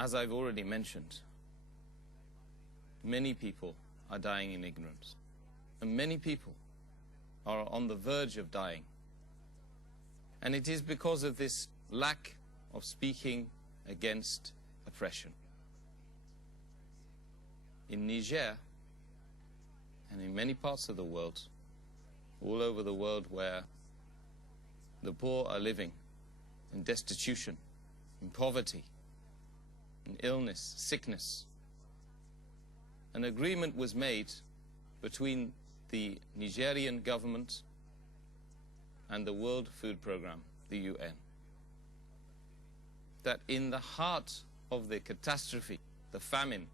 As I've already mentioned, many people are dying in ignorance, and many people are on the verge of dying. And it is because of this lack of speaking against oppression. In Niger, and in many parts of the world, all over the world where the poor are living in destitution, in poverty, in illness, sickness, an agreement was made between the Nigerian government and the World Food Programme, the UN, that in the heart of the catastrophe, the famine,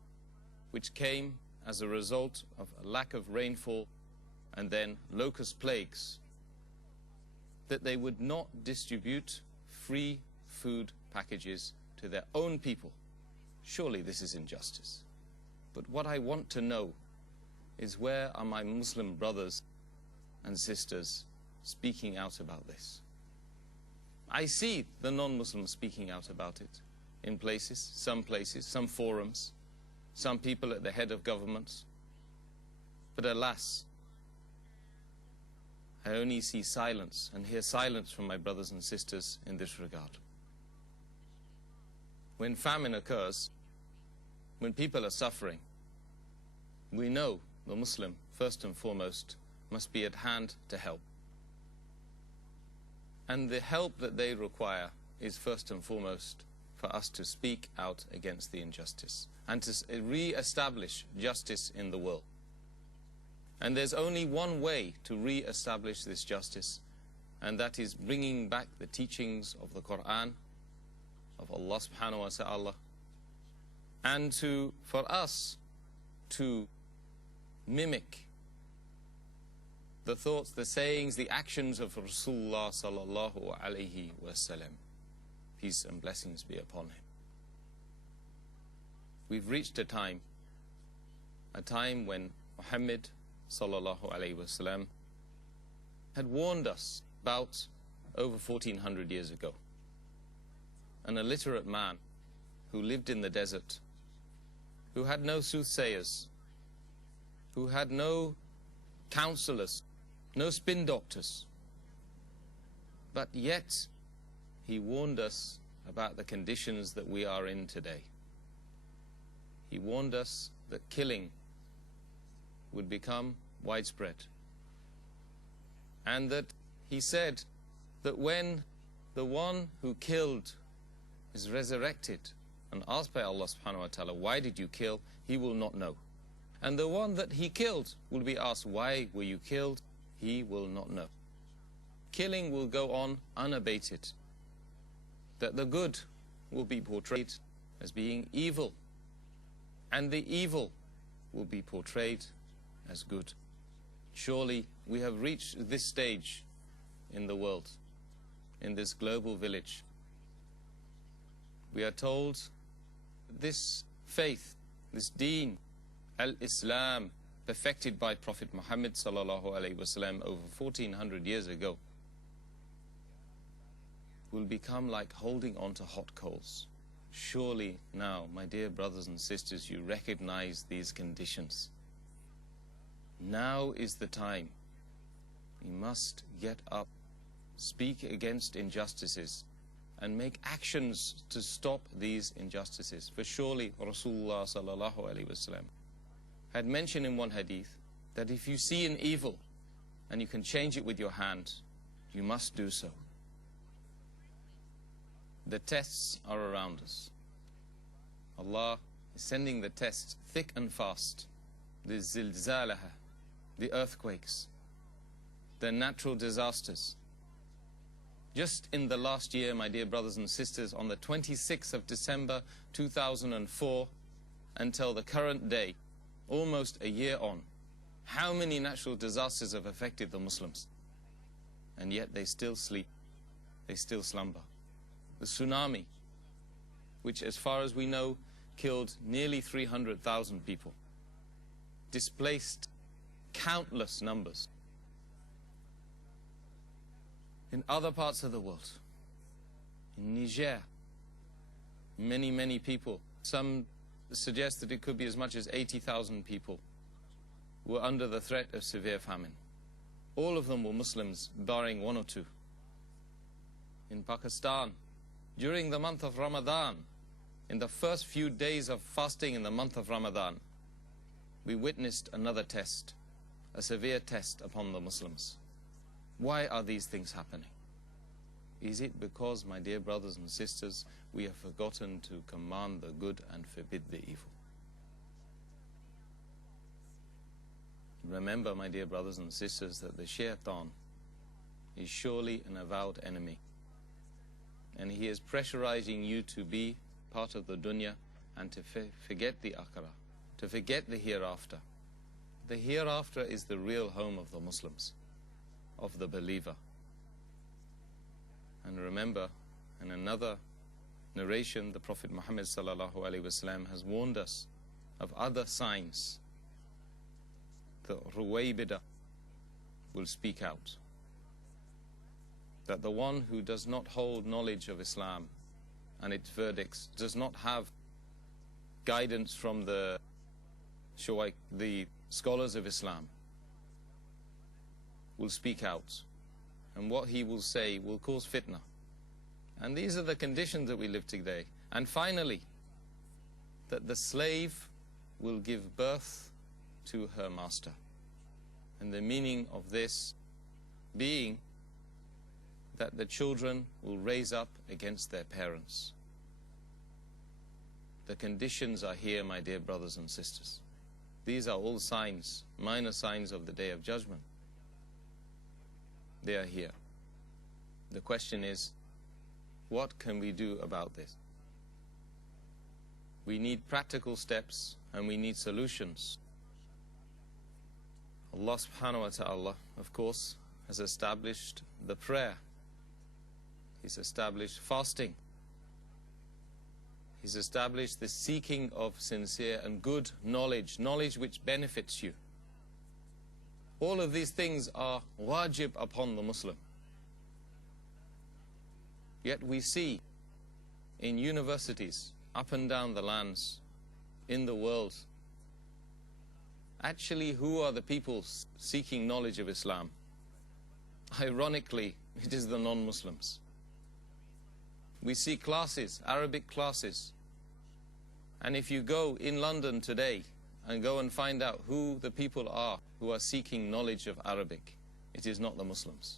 which came as a result of a lack of rainfall and then locust plagues, that they would not distribute free food packages to their own people. Surely this is injustice. But what I want to know is, where are my Muslim brothers and sisters speaking out about this? I see the non-Muslims speaking out about it in places, some forums, some people at the head of governments. But alas, I only see silence and hear silence from my brothers and sisters in this regard. When famine occurs, when people are suffering, we know the Muslim, first and foremost, must be at hand to help. And the help that they require is first and foremost for us to speak out against the injustice and to re-establish justice in the world. And there's only one way to re-establish this justice, and that is bringing back the teachings of the Quran, of Allah subhanahu wa ta'ala, and for us to mimic the thoughts, the sayings, the actions of Rasulullah sallallahu alayhi wasallam. Peace and blessings be upon him. We've reached a time when Muhammad sallallahu alayhi wasallam had warned us about over 1400 years ago. An illiterate man who lived in the desert, who had no soothsayers, who had no counselors, no spin doctors, but yet he warned us about the conditions that we are in today. He warned us that killing would become widespread, and that he said that when the one who killed is resurrected and asked by Allah subhanahu wa ta'ala, why did you kill, he will not know. And the one that he killed will be asked, why were you killed? He will not know. Killing will go on unabated. That the good will be portrayed as being evil, and the evil will be portrayed as good. Surely we have reached this stage in the world, in this global village. We are told this faith, this deen, al-Islam, perfected by Prophet Muhammad sallallahu alaihi wasallam over 1400 years ago, will become like holding on to hot coals. Surely now, my dear brothers and sisters, you recognize these conditions. Now is the time. We must get up, speak against injustices, and make actions to stop these injustices. For surely Rasulullah sallallahu alaihi wasallam had mentioned in one hadith that if you see an evil and you can change it with your hand, you must do so. The tests are around us. Allah is sending the tests thick and fast. The zilzalaha, the earthquakes, the natural disasters. Just in the last year, my dear brothers and sisters, on the 26th of December 2004 until the current day, almost a year on, how many natural disasters have affected the Muslims? And yet they still sleep, they still slumber. The tsunami, which as far as we know, killed nearly 300,000 people, displaced countless numbers. In other parts of the world, in Niger, many people Some suggest that it could be as much as 80,000 people were under the threat of severe famine. All of them were Muslims, barring one or two. In Pakistan, during the month of Ramadan, in the first few days of fasting in the month of Ramadan, we witnessed another test, a severe test upon the Muslims. Why are these things happening? Is it because, my dear brothers and sisters, we have forgotten to command the good and forbid the evil? Remember, my dear brothers and sisters, that the shaitan is surely an avowed enemy. And he is pressurizing you to be part of the dunya and to forget the akhirah, to forget the hereafter. The hereafter is the real home of the Muslims, of the believer. And remember, in another narration, the Prophet Muhammad ﷺ has warned us of other signs. The Ruwaybida will speak out. That the one who does not hold knowledge of Islam and its verdicts, does not have guidance from the scholars of Islam, will speak out. And what he will say will cause fitna. And these are the conditions that we live today. And finally, that the slave will give birth to her master. And the meaning of this being that the children will raise up against their parents. The conditions are here, my dear brothers and sisters. These are all signs, minor signs of the Day of Judgment. They are here. The question is, what can we do about this? We need practical steps and we need solutions. Allah subhanahu wa ta'ala, of course, has established the prayer. He's established fasting. He's established the seeking of sincere and good knowledge, knowledge which benefits you. All of these things are wajib upon the Muslim. Yet we see in universities up and down the lands in the world, actually, who are the people seeking knowledge of Islam? Ironically, it is the non-Muslims. We see classes, Arabic classes. And if you go in London today and go and find out who the people are who are seeking knowledge of Arabic, it is not the Muslims.